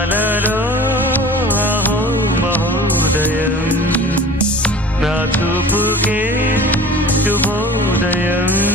కలలో అహో మహోదయం. నా చూపుకే శుభోదయం.